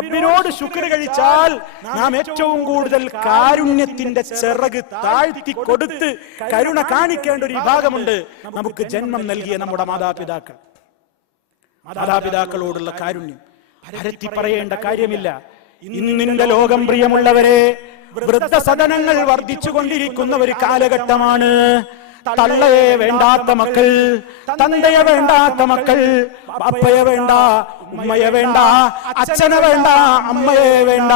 റബ്ബിനോട് ശുക്ർ കഴിച്ചാൽ നാം ഏറ്റവും കൂടുതൽ കാരുണ്യത്തിന്റെ ചിറക് താഴ്ത്തി കൊടുത്ത് കരുണ കാണിക്കേണ്ട ഒരു വിഭാഗമുണ്ട്. നമുക്ക് ജന്മം നൽകിയ നമ്മുടെ മാതാപിതാക്കൾ. മാതാപിതാക്കളോടുള്ള കാരുണ്യം. പരത്തി പറയേണ്ട കാര്യമില്ല. ഇന്നിന്റെ ലോകം പ്രിയമുള്ളവരെ വൃദ്ധസദനങ്ങൾ വർദ്ധിച്ചു കൊണ്ടിരിക്കുന്ന ഒരു കാലഘട്ടമാണ്. തള്ളയെ വേണ്ടാത്ത മക്കൾ തന്തയെ വേണ്ടാത്ത മക്കൾ അപ്പയെ വേണ്ട ഉമ്മയെ വേണ്ട അച്ഛനെ വേണ്ട അമ്മയെ വേണ്ട.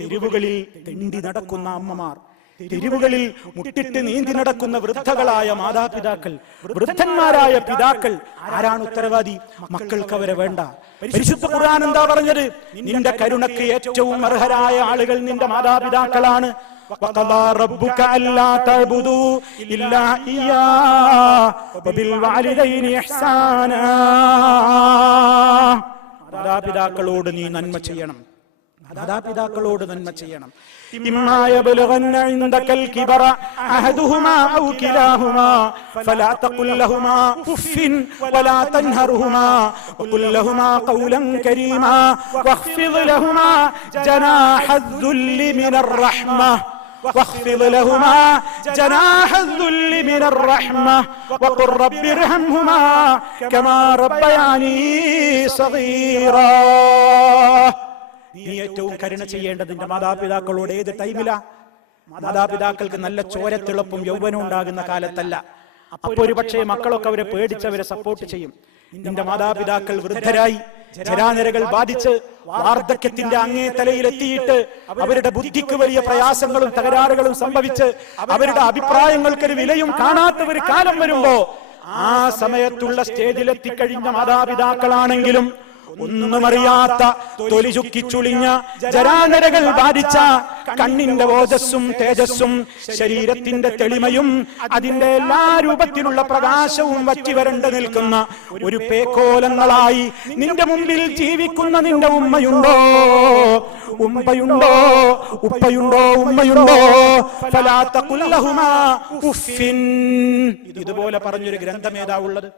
തെരുവുകളിൽ തെണ്ടി നടക്കുന്ന അമ്മമാർ തെരുവുകളിൽ മുട്ടിട്ട് നീന്തി നടക്കുന്ന വൃദ്ധകളായ മാതാപിതാക്കൾ വൃദ്ധന്മാരായ പിതാക്കൾ ആരാണ് ഉത്തരവാദി? മക്കൾക്ക് അവരെ വേണ്ട. പരിശുദ്ധ ഖുർആൻ എന്താ പറഞ്ഞത്? നിന്റെ കരുണയ്ക്ക് ഏറ്റവും അർഹരായ ആളുകൾ നിന്റെ മാതാപിതാക്കളാണ്. وقضى ربك ألا تعبدوا إلا إياه وبالوالدين إحسانا മാതാപിതാക്കളോട് നീ നന്മ ചെയ്യണം മാതാപിതാക്കളോട് നന്മ ചെയ്യണം إما يبلغن عندك الكبر أحدهما أو كلاهما فلا تقل لهما أف ولا تنهرهما وقل لهما قولا كريما واخفض لهما جناح الذل من الرحمة واخفض لهما جناح الذل من الرحمة وقل رب ارحمهما كما ربياني صغيرا നീ ഏറ്റവും കരുണ ചെയ്യേണ്ടത് നിന്റെ മാതാപിതാക്കളോട് ഏത് ടൈമിലാ മാതാപിതാക്കൾക്ക് നല്ല ചോരത്തിളപ്പും യൗവനവും ഉണ്ടാകുന്ന കാലത്തല്ല അപ്പൊ ഒരു പക്ഷേ മക്കളൊക്കെ അവരെ പേടിച്ചവരെ സപ്പോർട്ട് ചെയ്യും നിന്റെ മാതാപിതാക്കൾ വൃദ്ധരായി ജരാനരകൾ ബാധിച്ച് വാർദ്ധക്യത്തിന്റെ അങ്ങേ തലയിലെത്തിയിട്ട് അവരുടെ ബുദ്ധിക്ക് വലിയ പ്രയാസങ്ങളും തകരാറുകളും സംഭവിച്ച് അവരുടെ അഭിപ്രായങ്ങൾക്കൊരു വിലയും കാണാത്ത ഒരു കാലം വരുമ്പോ ആ സമയത്തുള്ള സ്റ്റേജിലെത്തിക്കഴിഞ്ഞ മാതാപിതാക്കളാണെങ്കിലും ഒന്നും അറിയാത്ത തൊലി ചുക്കിച്ചുളിഞ്ഞ ജരാനരകൾ ബാധിച്ച കണ്ണിന്റെ ഓജസ്സും തേജസ്സും ശരീരത്തിന്റെ തെളിമയും അതിന്റെ എല്ലാ രൂപത്തിലുള്ള പ്രകാശവും വറ്റി വരണ്ടു നിൽക്കുന്ന ഒരു പേക്കോലങ്ങളായി നിന്റെ മുമ്പിൽ ജീവിക്കുന്ന നിന്റെ ഉമ്മയുണ്ടോ? ഉമ്മയുണ്ടോ ഉപ്പയുണ്ടോ? ഉമ്മയുണ്ടോ? ഇതുപോലെ പറഞ്ഞൊരു ഗ്രന്ഥമേതാ ഉള്ളത്?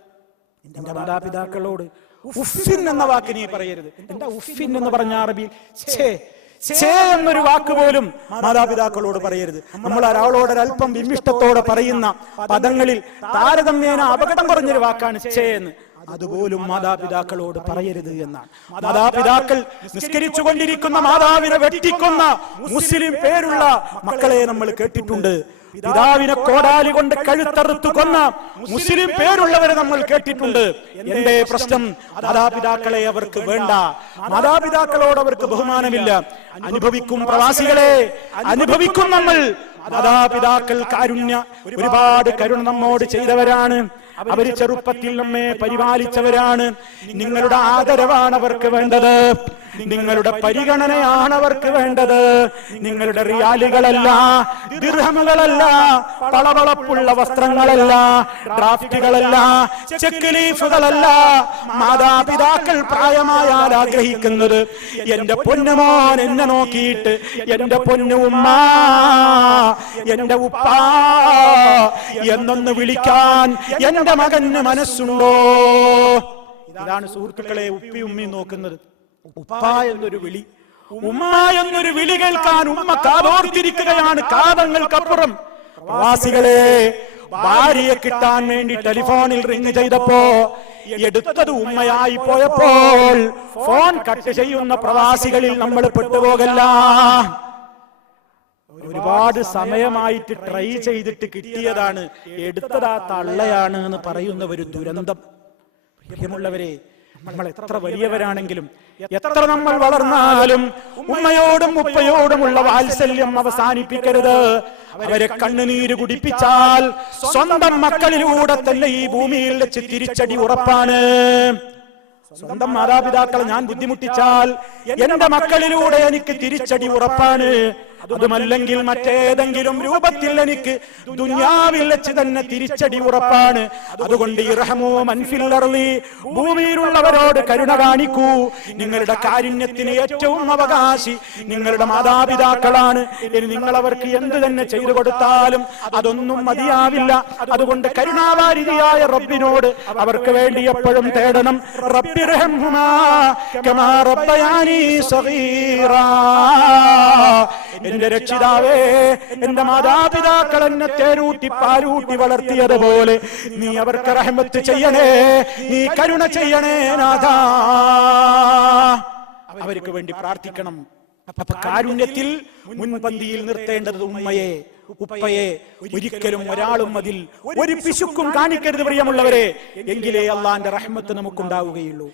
നിന്റെ മാതാപിതാക്കളോട് ഉഫിൻ എന്ന വാക്ക് നീ പറയരുത്. എന്താ ഉഫിൻ എന്ന് പറഞ്ഞ അറബിയിൽ? ഛേ ഛേ എന്നൊരു വാക്ക് പോലും മാതാപിതാക്കളോട് പറയരുത്. നമ്മൾ ഒരാളോട് ഒരല്പം വിമിഷ്ടത്തോടെ പറയുന്ന പദങ്ങളിൽ താരതമ്യേന അപകടം കുറഞ്ഞൊരു വാക്കാണ് ഛേ എന്ന്. അതുപോലും മാതാപിതാക്കളോട് പറയരുത് എന്നാണ്. മാതാപിതാക്കൾ നിസ്കരിച്ചു കൊണ്ടിരിക്കുന്ന മാതാവിനെ വെട്ടിക്കുന്ന മുസ്ലിം പേരുള്ള മക്കളെ നമ്മൾ കേട്ടിട്ടുണ്ട്. പിതാവിനെ കോടാലി കൊണ്ട് കഴുത്തറുത്തു കൊന്ന മുസ്ലിം പേരുള്ളവരെ നമ്മൾ കേട്ടിട്ടുണ്ട്. എന്റെ പ്രശ്നം? മാതാപിതാക്കളെ അവർക്ക് വേണ്ട. മാതാപിതാക്കളോട് അവർക്ക് ബഹുമാനമില്ല. അനുഭവിക്കും പ്രവാസികളെ അനുഭവിക്കും നമ്മൾ. മാതാപിതാക്കൾ കാരുണ്യ ഒരുപാട് കരുണ നമ്മോട് ചെയ്തവരാണ്. അവർ ചെറുപ്പത്തിൽ നമ്മെ പരിപാലിച്ചവരാണ്. നിങ്ങളുടെ ആദരവാണ് അവർക്ക് വേണ്ടത്. നിങ്ങളുടെ പരിഗണനയാണ് അവർക്ക് വേണ്ടത്. നിങ്ങളുടെ റിയാലുകളല്ല ദിർഹമുകളല്ല പളവളപ്പുള്ള വസ്ത്രങ്ങളല്ല ഡ്രാഫ്റ്റുകളല്ല ചെക്ക് ലീഫുകളല്ല മാതാപിതാക്കൾ പ്രായമായാൽ ആഗ്രഹിക്കുന്നത് എന്റെ പൊന്നുമോൻ എന്നെ നോക്കിയിട്ട് എന്റെ പൊന്നു ഉമ്മ എന്റെ ഉപ്പ എന്നൊന്ന് വിളിക്കാൻ എന്റെ മകന് മനസ്സുണ്ടോ? ഇതാണ് സുഹൃത്തുക്കളെ ഉപ്പി ഉമ്മി നോക്കുന്നത്. ഉപ്പ എന്നൊരു വിളി. ഉമ്മ എന്നൊരു വിളി കേൾക്കാൻ ഉമ്മ കാതോർത്തിരിക്കുകയാണ് കാതങ്ങൾക്കപ്പുറം. പ്രവാസികളെ ഭാര്യയെ കിട്ടാൻ വേണ്ടി ടെലിഫോണിൽ റിങ് ചെയ്തപ്പോ എടുത്തത് ഉമ്മയായി പോയപ്പോൾ ഫോൺ കട്ട് ചെയ്യുന്ന പ്രവാസികളിൽ നമ്മൾ പെട്ടുപോകല്ല. ഒരുപാട് സമയമായിട്ട് ട്രൈ ചെയ്തിട്ട് കിട്ടിയതാണ്. എടുത്തതാ തള്ളയാണ് എന്ന് പറയുന്ന ഒരു ദുരന്തം. പ്രിയമുള്ളവരെ നമ്മൾ എത്ര വലിയവരാണെങ്കിലും എത്ര നമ്മൾ വളർന്നാലും ഉമ്മയോടും ഉപ്പയോടുമുള്ള വാത്സല്യം അവസാനിപ്പിക്കരുത്. അവരെ കണ്ണുനീര് കുടിപ്പിച്ചാൽ സ്വന്തം മക്കളിലൂടെ തന്നെ ഈ ഭൂമിയിൽ വെച്ച് തിരിച്ചടി ഉറപ്പാണ്. സ്വന്തം മാതാപിതാക്കളെ ഞാൻ ബുദ്ധിമുട്ടിച്ചാൽ എന്റെ മക്കളിലൂടെ എനിക്ക് തിരിച്ചടി ഉറപ്പാണ്. അതുമല്ലെങ്കിൽ മറ്റേതെങ്കിലും രൂപത്തിൽ എനിക്ക് ദുനിയാവിൽ വെച്ച് തന്നെ തിരിച്ചടി ഉറപ്പാണ്. അതുകൊണ്ട് ഇറഹമോ മൻഫില്ലർലി ഭൂമിയിലുള്ളവരോട് കരുണ കാണിക്കൂ. നിങ്ങളുടെ കാരുണ്യത്തിന് ഏറ്റവും അവകാശി നിങ്ങളുടെ മാതാപിതാക്കളാണ്. ഇനി നിങ്ങൾ അവർക്ക് എന്ത് തന്നെ ചെയ്തു കൊടുത്താലും അതൊന്നും മതിയാവില്ല. അതുകൊണ്ട് കരുണാവാരിതിയായ റബ്ബിനോട് അവർക്ക് വേണ്ടി എപ്പോഴും തേടണം. റബ്ബിർഹംഹുമാ കമാ റബ്ബയാനി സഗീറാ. എന്റെ രക്ഷിതാവേ എന്റെ മാതാപിതാക്കൾ എന്നെ തേരൂട്ടി പാലൂട്ടി വളർത്തിയതുപോലെ നീ അവർക്ക് റഹ്മത്ത് ചെയ്യണേ നീ കരുണ ചെയ്യണേ നാഥാ. അവർക്ക് വേണ്ടി പ്രാർത്ഥിക്കണം. അപ്പൊ കാരുണ്യത്തിൽ മുൻപന്തിയിൽ നിർത്തേണ്ടത് ഉമ്മയെ ഉപ്പയെ ഒരിക്കലും ഒരാളും അതിൽ ഒരു പിശുക്കും കാണിക്കരുത് പ്രിയമുള്ളവരെ. എങ്കിലേ അള്ളാന്റെ റഹ്മത്ത് നമുക്കുണ്ടാവുകയുള്ളൂ.